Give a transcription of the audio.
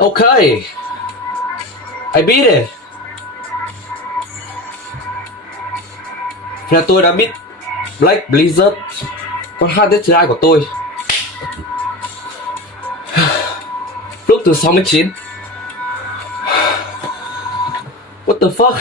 Okay, I beat it. Là tôi đã beat Black Blizzard, con hard thứ hai của tôi. Fluked từ 69. What the fuck?